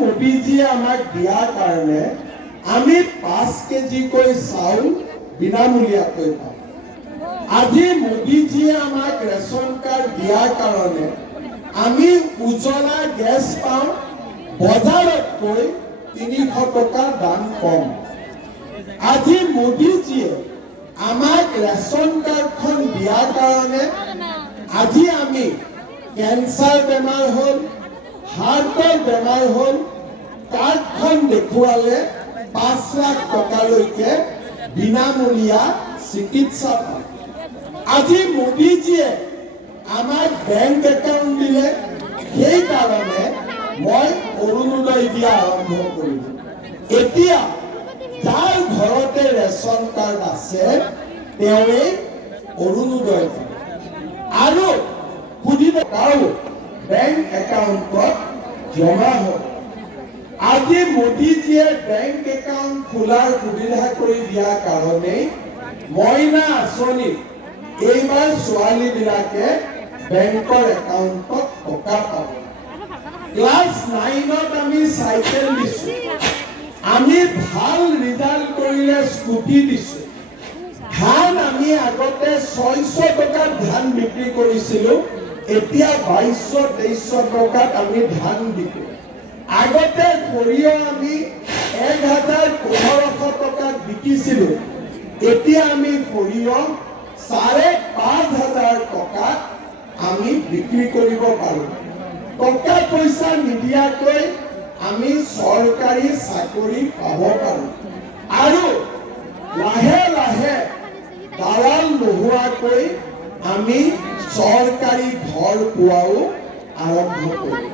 মোদীজীয়ে আমাক দিয়াৰ কাৰণে আমি 5 কেজিকৈ চাউল বিনামূলীয়াকৈ পাওঁ। আজি মোদীজীয়ে আমাক ৰেচন কাৰ্ড দিয়াৰ কাৰণে আমি উজ্বলা গেছ পাওঁ বজাৰতকৈ 300 টকা দাম কম। আজি মোদীজীয়ে আমাক ৰেচন কাৰ্ডখন দিয়াৰ কাৰণে আজি আমি কেঞ্চাৰ বেমাৰ হ'ল, হাৰ্টৰ বেমাৰ হ'ল, কাৰ্ডখন দেখুৱালে 5 লাখ টকালৈকে বিনামূলীয়া চিকিৎসা পায়। আজি মোদীজীয়ে আমাক বেংক একাউণ্ট দিলে, সেইকাৰণে মই অৰুণোদয় দিয়া আৰম্ভ কৰিলোঁ। এতিয়া যাৰ ঘৰতে ৰেচন কাৰ্ড আছে তেওঁৱে অৰুণোদয় পায় আৰু সুধিব কাৰো বেংক একাউণ্টত জমা হয়। আজি মোদীজীয়ে বেংক একাউণ্ট খোলাৰ সুবিধা কৰি দিয়াৰ কাৰণেই মইনা আঁচনিত এইবাৰ ছোৱালীবিলাকে বেংকৰ একাউণ্টত টকা পাব। ক্লাছ 9ত আমি চাইকেল দিছোঁ, আমি ভাল ৰিজাল্ট কৰিলে স্কুটি দিছোঁ। ধান আমি আগতে 600 টকাত ধান বিক্ৰী কৰিছিলোঁ, এতিয়া 2200-2300 টকাত আমি ধান বিক্ৰী। আগতে সৰিয়হ আমি 1000-1500 টকাত বিকিছিলোঁ, এতিয়া আমি সৰিয়হ 5500 টকাত আমি বিক্ৰী কৰিব পাৰোঁ। টকা পইচা নিদিয়াকৈ আমি চৰকাৰী চাকৰি পাব পাৰোঁ আৰু লাহে লাহে দালাল নোহোৱাকৈ আমি চৰকাৰী ঘৰ পোৱাও আৰম্ভ কৰিম।